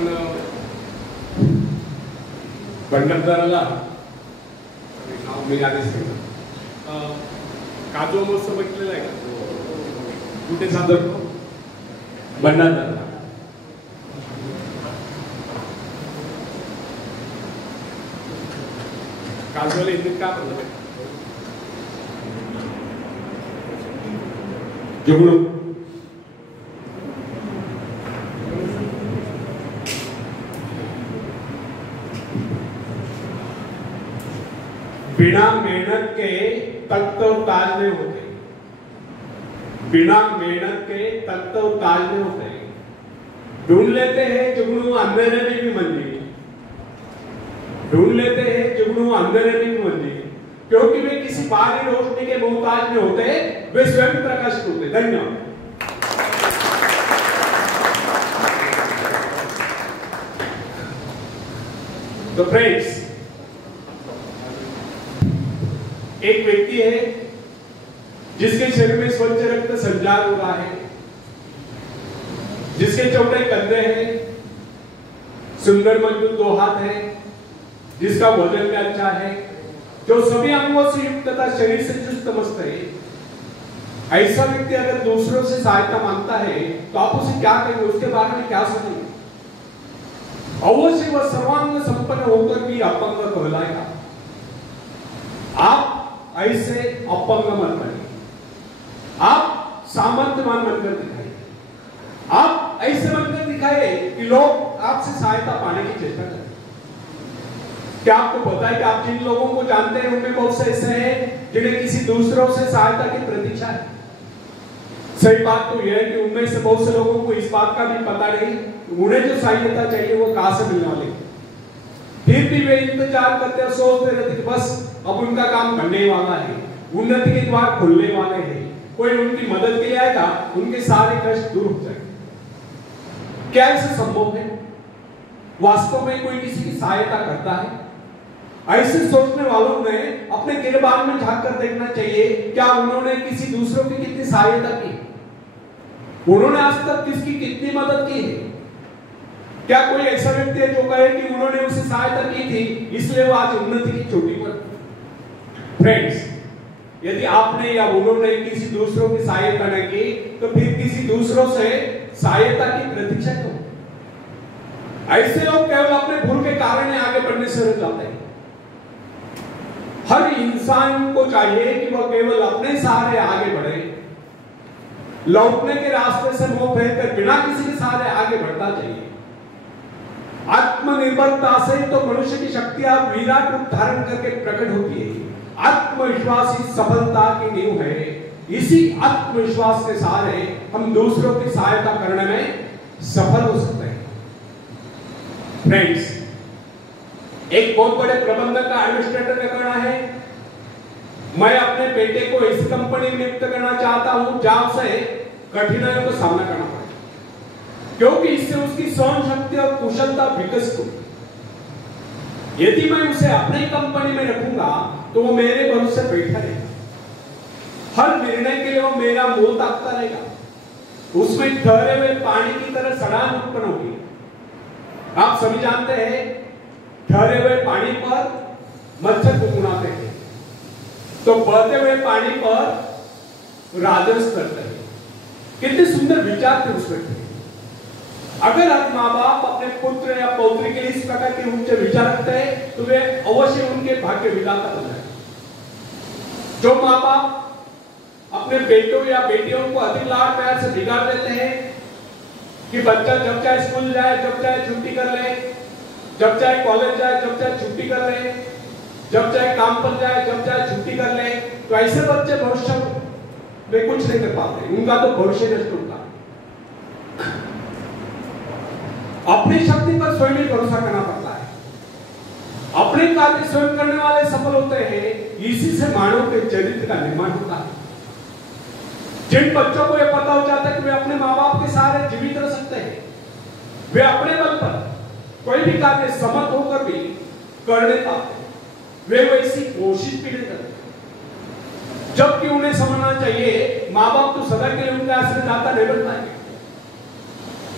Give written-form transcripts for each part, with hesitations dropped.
आपण भंडारदऱ्याला नाव मी आधीच सांगितलं, काजू महोत्सव बघितलेला आहे का? कुठे सादर? भंडारदरा. काजूला हिंदीत काय म्हणतात? जुगनू. बिना मेहनत के तख्त ताज नहीं होते, बिना मेहनत के तख्त ताज नहीं होते. ढूंढ लेते हैं जुगनू अंधेरे में भी मंजिल, ढूंढ लेते हैं जुगनू अंधेरे में भी मंजिल, क्योंकि वे किसी बाहरी रोशनी के मोहताज नहीं होते, वे स्वयं प्रकाशित होते. धन्यवाद. तो फ्रेंड्स, एक व्यक्ति है जिसके शरीर में स्वच्छ रक्त संचार हो रहा है, जिसके चौड़े कंधे हैं, सुंदर मजबूत 2 हाथ है, जिसका वजन भी अच्छा है, जो सभी अंगों से युक्त तथा शरीर से चुस्त मस्त है. ऐसा व्यक्ति अगर दूसरों से सहायता मांगता है तो आप उसे क्या कहेंगे, उसके बारे में क्या सोचेंगे? अवश्य वह सर्वांग संपन्न होकर भी अपंग कहलाएगा. आप ऐसे अपंग मत बनिए, आप सामर्थ्यवान बनकर दिखाइए. आप ऐसे बनकर दिखाइए कि लोग आपसे सहायता पाने की चेष्टा करें. क्या आपको पता है कि आप जिन लोगों को जानते हैं उनमें बहुत से ऐसे हैं जिन्हें किसी दूसरों से सहायता की प्रतीक्षा है. सही बात तो यह है कि उनमें से बहुत से लोगों को इस बात का भी पता नहीं उन्हें जो सहायता चाहिए वो कहां से मिलने वाली. फिर भी वे इंतजार करते और सोचते रहते कि बस अब उनका काम बनने वाला है, उन्नति के द्वार खुलने वाले हैं, कोई उनकी मदद के लिए आएगा, उनके सारे कष्ट दूर हो जाएंगे. क्या ऐसा संभव है? वास्तव में कोई किसी की सहायता करता है? ऐसे सोचने वालों ने अपने गिरबान में झांक कर देखना चाहिए, क्या उन्होंने किसी दूसरों की कितनी सहायता की, उन्होंने आज तक किसकी कितनी मदद की है? क्या कोई ऐसा व्यक्ति है जो कहे कि उन्होंने उसे सहायता की थी इसलिए वो आज उन्नति की चोटी पर? फ्रेंड्स, यदि आपने या उन्होंने किसी दूसरों की सहायता न की तो फिर किसी दूसरों से सहायता की प्रतीक्षा क्यों? ऐसे लोग केवल अपने भूल के कारण आगे बढ़ने से रुक जाते हैं. हर इंसान को चाहिए कि वह केवल अपने सहारे आगे बढ़े, लौटने के रास्ते से मुंह फेर कर बिना किसी के सहारे आगे बढ़ना चाहिए. आत्मनिर्भरता से तो मनुष्य की शक्तियां विराट रूप धारण करके प्रकट होती है. आत्मविश्वास ही सफलता की नींव है. इसी आत्मविश्वास के सहारे हम दूसरों की सहायता करने में सफल हो सकते हैं. फ्रेंड्स, एक बहुत बड़े प्रबंधक का एडमिनिस्ट्रेटर ने कहना है, मैं अपने बेटे को इस कंपनी में नियुक्त करना चाहता हूं जहां से कठिनाइयों का सामना करना पड़े, क्योंकि इससे उसकी सहन शक्ति और कुशलता विकसित होगी. यदि मैं उसे अपनी कंपनी में रखूंगा तो वो मेरे भरोसे बैठा रहेगा, हर निर्णय के लिए वो मेरा मुंह ताकता रहेगा, उसमें ठहरे हुए पानी की तरह सड़ान उत्पन्न होगी. आप सभी जानते हैं ठहरे हुए पानी पर मच्छर गुनगुनाते हैं, तो बहते हुए पानी पर राजस करते हैं. कितने सुंदर विचार थे उस व्यक्ति. अगर आप माँ बाप अपने पुत्र या पौत्री के लिए इस प्रकार के उच्च विचार रखते हैं तो वे अवश्य उनके भाग्य विधाता बन जाएंगे. जो माँ बाप अपने बेटों या बेटियों को अधिक लाड प्यार से बिगाड़ देते हैं कि बच्चा जब चाहे स्कूल जाए, जब चाहे छुट्टी कर ले, जब चाहे कॉलेज जाए, जब चाहे छुट्टी कर ले, जब चाहे काम पर जाए, जब चाहे छुट्टी कर ले, तो ऐसे बच्चे भविष्य में कुछ नहीं कर पाते, उनका तो भविष्य नष्ट होता है. अपनी शक्ति पर स्वयं ही भरोसा करना पड़ता है. अपने कार्य स्वयं करने वाले सफल होते हैं. इसी से मानव के चरित्र का निर्माण होता है. जिन बच्चों को यह पता हो जाता है कि वे अपने माँ बाप के सहारे जीवित रह सकते हैं, वे अपने बल पर कोई भी कार्य समर्थ होकर भी कर नहीं पाते, वे वैसी कोशिश भी नहीं करते. जबकि उन्हें समझना चाहिए माँ बाप तो सदा के लिए उनके आश्रय दाता नहीं बन पाएंगे.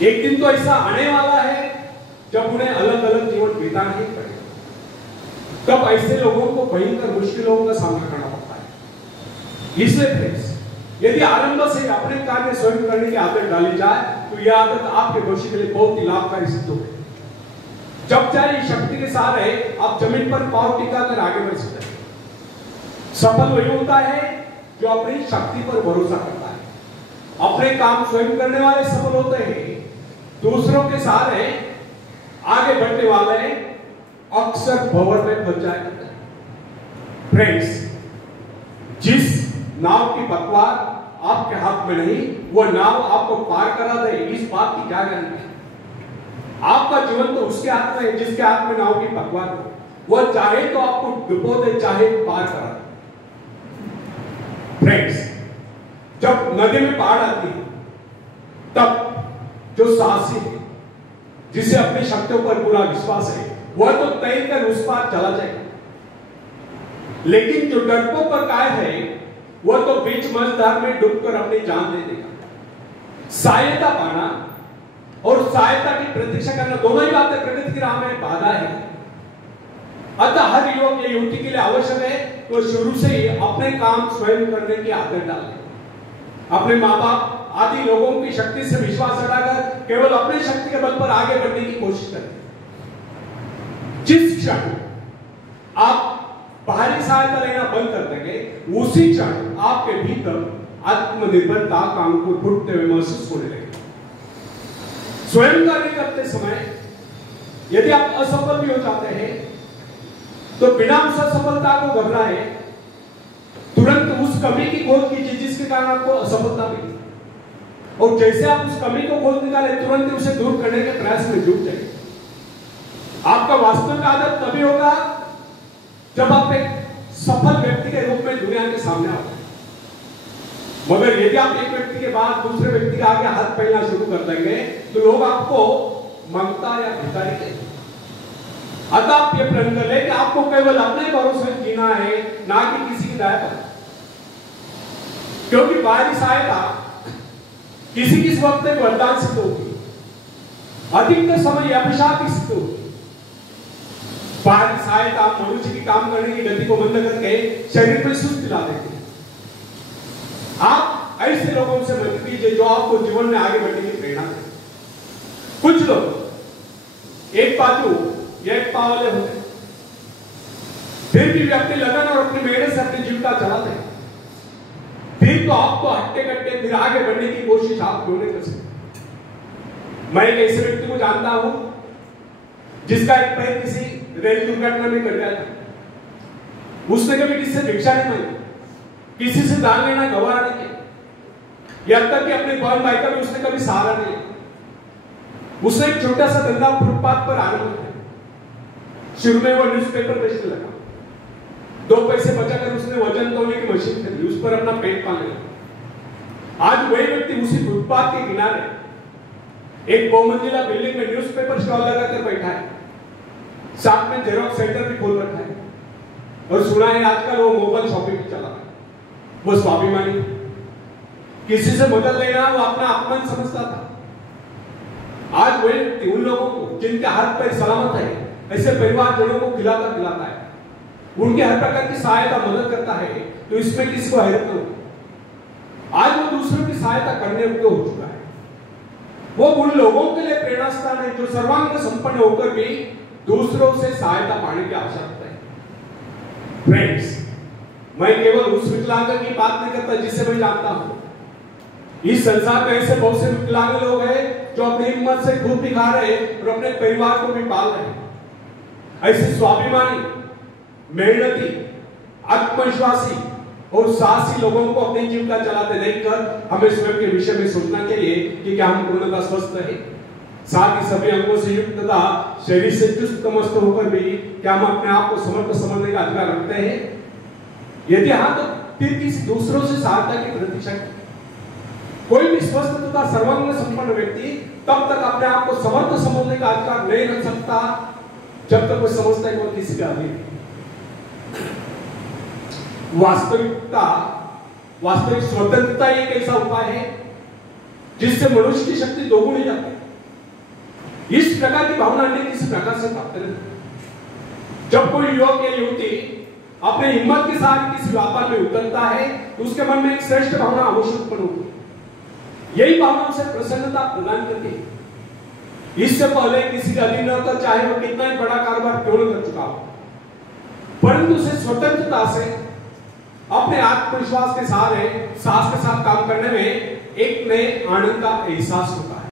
एक दिन तो ऐसा आने वाला है जब उन्हें अलग अलग जीवन बिताना ही पड़ेगा, तब ऐसे लोगों को भयंकर मुश्किलों का सामना करना पड़ता है। इसलिए फ्रेंड्स, यदि आरंभ से अपने कार्य स्वयं करने की आदत डाली जाए तो यह आदत आपके भविष्य के लिए बहुत ही लाभकारी सिद्ध होगी। जब चाहे शक्ति के सहारे आप जमीन पर पांव टिकाकर आगे बढ़ सकते हैं। सफल वही होता है जो अपनी शक्ति पर भरोसा करता है। अपने काम स्वयं करने वाले सफल होते हैं, दूसरों के सहारे आगे बढ़ने वाले अक्सर भंवर में फंस जाया करते हैं। फ्रेंड्स, जिस नाव की पतवार आपके हाथ में नहीं, वह नाव आपको पार करा दे, इस बात की क्या गारंटी है? आपका जीवन तो उसके हाथ में है जिसके हाथ में नाव की पतवार हो। वह चाहे तो आपको डुबो दे, चाहे पार करा दे। फ्रेंड्स, जब नदी में बाढ़ आती है तब जो साहसी है, जिसे अपनी शक्तियों पर पूरा विश्वास है, वह तो तय कर उस पार चला जाएगा। लेकिन जो डरपोक और काय है, वह तो बीच मझधार में डूबकर अपनी जान दे देगा। सहायता पाना और सहायता की प्रतीक्षा करना, दोनों ही बातें प्रगति की राह में बाधा है। अतः हर युवक या युवती के लिए आवश्यक है तो शुरू से ही अपने काम स्वयं करने की आदत डालें। अपने माँ बाप आदि लोगों की शक्ति से विश्वास हटाकर केवल अपनी शक्ति के बल पर आगे बढ़ने की कोशिश करें। जिस क्षण आप बाहरी सहायता लेना बंद कर देंगे, उसी क्षण आपके भीतर आत्मनिर्भरता का अंकुर फूटते हुए महसूस होने लगेगा। स्वयं कार्य करते समय यदि आप असफल भी हो जाते हैं तो बिना उस असफलता को घबराए तुरंत उस कमी की खोज कीजिए जिसके कारण आपको असफलता मिली, और जैसे आप उस कमी को खोज निकाले तुरंत उसे दूर करने के प्रयास में जुट जाइए। आपका वास्तविक आदत तभी होगा जब आप एक सफल व्यक्ति के रूप में दुनिया के सामने आओगे। मगर यदि आप एक व्यक्ति के बाद दूसरे व्यक्ति के आगे हाथ फैलना शुरू कर देंगे तो लोग आपको मंगता या भिखारी कहेंगे। अतः आप ये प्रण कर ले कि आपको केवल अपने भरोसे जीना है, ना कि किसी की दया पर। क्योंकि बाहरी सहायता किसी किस वक्त में वरदान सिद्ध होगी, अधिकतर समय अभिशाप ही सिद्ध होगी। बाहरी सहायता मनुष्य की काम करने की गति को बंद करके शरीर में सुस्त दिला देती है। आप ऐसे लोगों से मदद कीजिए जो आपको जीवन में आगे बढ़ने की प्रेरणा दें। कुछ लोग एक बाजू या एक पाव वाले होते हैं, फिर भी व्यक्ति लगन और अपनी मेहनत से अपनी जीविका चलाते हैं, फिर तो आपको हट्टे कट्टे फिर आगे बढ़ने की कोशिश आप क्यों नहीं कर सकते? मैं एक ऐसे व्यक्ति को जानता हूं जिसका एक पैर किसी रेल दुर्घटना में कट गया था। उसने कभी किसी से भिक्षा नहीं मांगी, किसी से दान लेना गवारा नहीं किया, यहां तक कि अपने बहन भाई का भी उसने कभी सहारा नहीं लिया। उसने एक छोटा सा धंधा फुटपाथ पर आरंभ किया। शुरू में वो न्यूज़पेपर बेचने लगा, 2 पैसे बचाकर उसने वजन तोलने की मशीन खरीदी, उस पर अपना पेट पालने लगा। आज वही व्यक्ति उसी फुटपाथ के किनारे एक बहुमंजिला बिल्डिंग में न्यूज़पेपर स्टॉल लगाकर बैठा है, साथ में जेरॉक्स सेंटर भी खोल रखा है, और सुना है आजकल वो मोबाइल शॉपिंग भी चला रहा है। वो स्वाभिमानी, किसी से मदद लेना वो अपना अपमान समझता था। आज वही व्यक्ति उन लोगों को जिनके हाथ पैर सलामत है, ऐसे परिवारजनों को खिलाता पिलाता है, उनके हर प्रकार की सहायता मदद करता है, तो इसमें किसी को हैरत न हो। आज वो दूसरों की सहायता करने योग्य हो चुका है। वो उन लोगों के लिए प्रेरणा स्थान है जो सर्वांग संपन्न होकर भी दूसरों से सहायता पाने की आशा रखते हैं। फ्रेंड्स, मैं केवल उस विकलांग की बात नहीं करता जिसे मैं जानता हूं। इस संसार में ऐसे बहुत से विकलांग लोग हैं जो अपनी हिम्मत से खूब दिखा रहे हैं और अपने परिवार को भी पाल रहे हैं। ऐसे स्वाभिमानी, मेहनती, आत्मविश्वासी और साहसी लोगों को अपनी जीविका चलाते देखकर हमें स्वयं के विषय में सोचना चाहिए कि क्या हम पूर्णतः स्वस्थ हैं, साथ ही सभी अंगों से युक्त तथा शरीर से चुस्त मस्त होकर भी क्या हम अपने आप को समर्थ समझने का अधिकार रखते हैं? यदि हाँ, तो फिर किसी दूसरों से सहायता की प्रतीक्षा करें। कोई भी स्वस्थ तथा सर्वांग संपन्न व्यक्ति तब तक अपने आप को समर्थ समझने का अधिकार नहीं रख सकता जब तक वो समझता है कि वो किसी का अधीन है। वास्तविक स्वतंत्रता एक ऐसा उपाय है जिससे मनुष्य की शक्ति दोगुनी जाती है। इस प्रकार की भावना अन्य किसी प्रकार से प्राप्त नहीं। जब कोई युवक या युवती अपने हिम्मत के साथ किसी व्यापार में उतरता है तो उसके मन में एक श्रेष्ठ भावना अवश्य उत्पन्न होती है। यही भावना उसे प्रसन्नता प्रदान करती है। इससे पहले किसी के अधीन रहकर चाहे वो कितना ही बड़ा कारोबार क्यों न कर चुका हो, परंतु उसे स्वतंत्रता से अपने आत्मविश्वास के साथ साहस के साथ काम करने में एक नए आनंद का एहसास होता है।